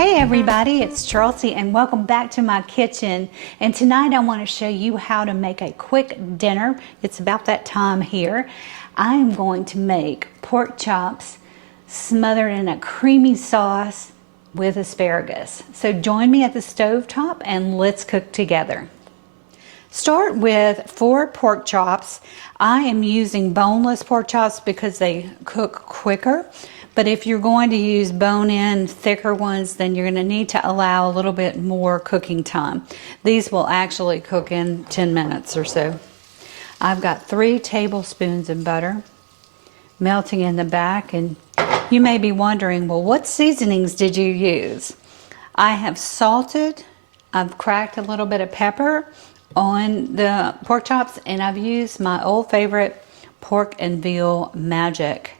Hey everybody, it's Charlsie and welcome back to my kitchen. And tonight I want to show you how to make a quick dinner. It's about that time here. I am going to make pork chops smothered in a creamy sauce with asparagus. So join me at the stove top and let's cook together. Start with 4 pork chops. I am using boneless pork chops because they cook quicker. But if you're going to use bone-in, thicker ones, then you're going to need to allow a little bit more cooking time. These will actually cook in 10 minutes or so. I've got 3 tablespoons of butter melting in the back, and you may be wondering, well, what seasonings did you use? I have salted, I've cracked a little bit of pepper on the pork chops, and I've used my old favorite pork and veal magic.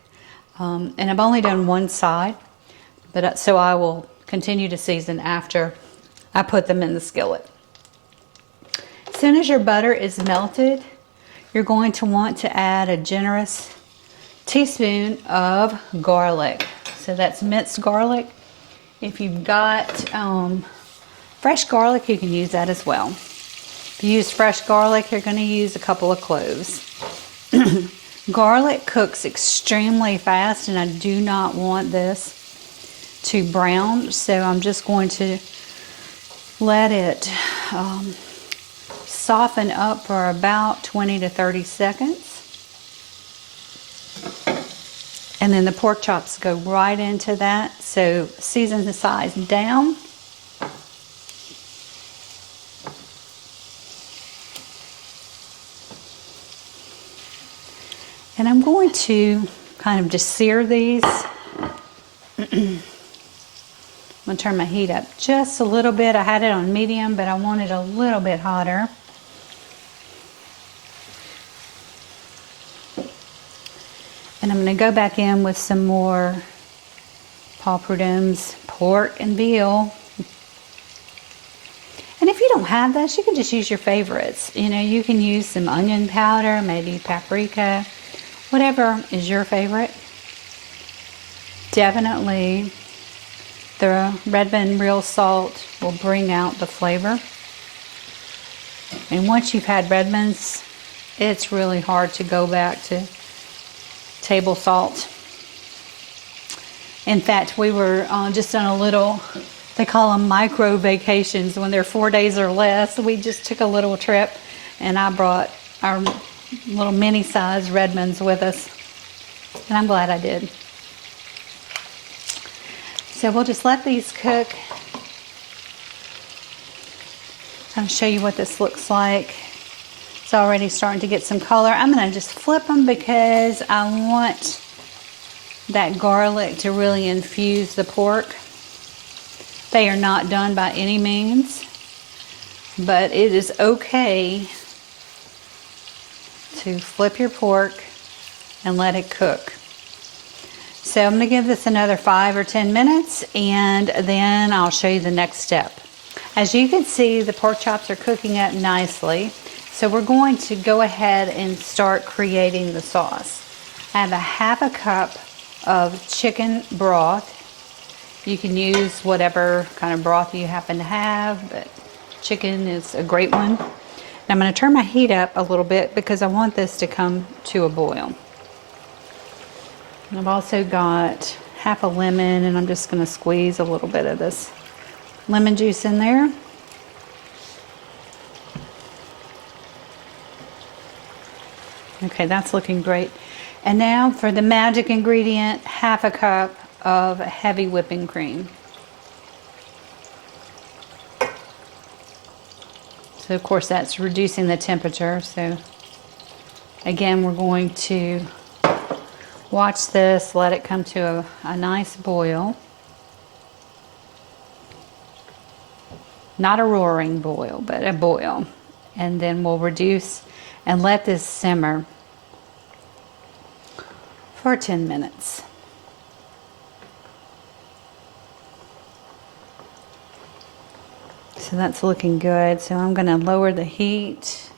And I've only done one side, but so I will continue to season after I put them in the skillet. As soon as your butter is melted, you're going to want to add a generous teaspoon of garlic. So that's minced garlic. If you've got fresh garlic, you can use that as well. If you use fresh garlic, you're going to use a couple of cloves. Garlic cooks extremely fast, and I do not want this to brown, so I'm just going to let it soften up for about 20 to 30 seconds. And then the pork chops go right into that, so season the size down. And I'm going to kind of just sear these. I'm going to turn my heat up just a little bit. I had it on medium, but I want it a little bit hotter. And I'm going to go back in with some more Paul Prudhomme's pork and veal. And if you don't have this, you can just use your favorites. You know, you can use some onion powder, maybe paprika. Whatever is your favorite. Definitely the Redmond real salt will bring out the flavor. And once you've had Redmond's, it's really hard to go back to table salt. In fact, we were just on a little, they call them micro vacations. When they're 4 days or less, we just took a little trip, and I brought our little mini size Redmonds with us, and I'm glad I did. So we'll just let these cook. I'll show you what this looks like. It's already starting to get some color. I'm going to just flip them because I want that garlic to really infuse the pork. They are not done by any means, but it is okay to flip your pork and let it cook. So I'm going to give this another 5 or 10 minutes, and then I'll show you the next step. As you can see, the pork chops are cooking up nicely, so we're going to go ahead and start creating the sauce. I have a ½ cup of chicken broth. You can use whatever kind of broth you happen to have, but chicken is a great one. I'm going to turn my heat up a little bit because I want this to come to a boil. And I've also got half a lemon, and I'm just going to squeeze a little bit of this lemon juice in there. Okay, that's looking great. And now for the magic ingredient, ½ cup of heavy whipping cream. So of course that's reducing the temperature. So again, we're going to watch this, let it come to a nice boil. Not a roaring boil, but a boil. And then we'll reduce and let this simmer for 10 minutes. So that's looking good. So I'm going to lower the heat,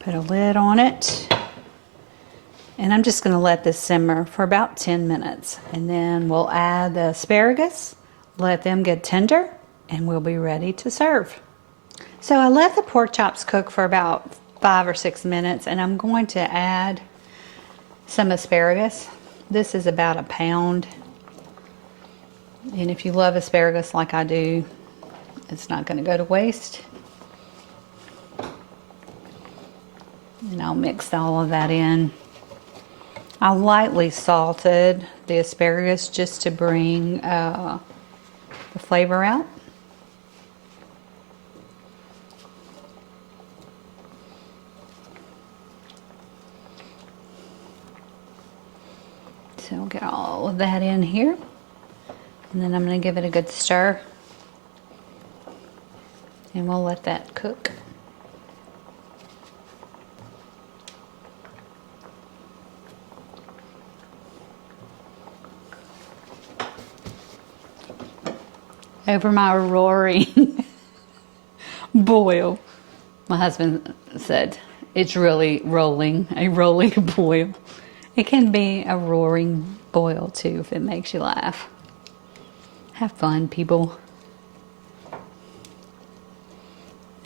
put a lid on it, And I'm just going to let this simmer for about 10 minutes. And then we'll add the asparagus, let them get tender, and we'll be ready to serve. So I let the pork chops cook for about 5 or 6 minutes, and I'm going to add some asparagus. This is about 1 pound. And if you love asparagus like I do, it's not going to go to waste. And I'll mix all of that in. I lightly salted the asparagus just to bring the flavor out. So I'll get all of that in here. And then I'm going to give it a good stir. And we'll let that cook. Over my roaring boil. My husband said it's really rolling, a rolling boil. It can be a roaring boil too if it makes you laugh. Have fun, people.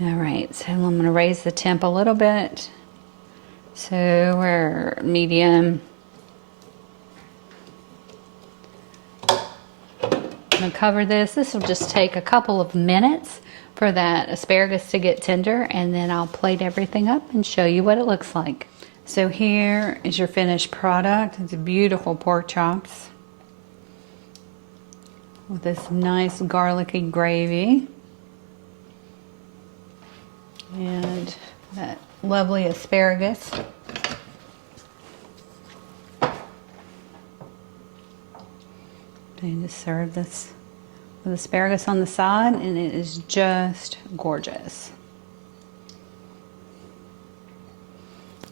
All right, so I'm going to raise the temp a little bit. So we're medium. I'm going to cover this. This will just take a couple of minutes for that asparagus to get tender, and then I'll plate everything up and show you what it looks like. So here is your finished product. It's beautiful pork chops with this nice garlicky gravy and that lovely asparagus. And just serve this with asparagus on the side, and it is just gorgeous.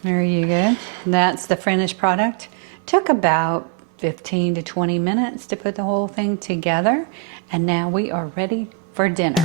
There you go. That's the finished product. Took about 15 to 20 minutes to put the whole thing together, and now we are ready for dinner.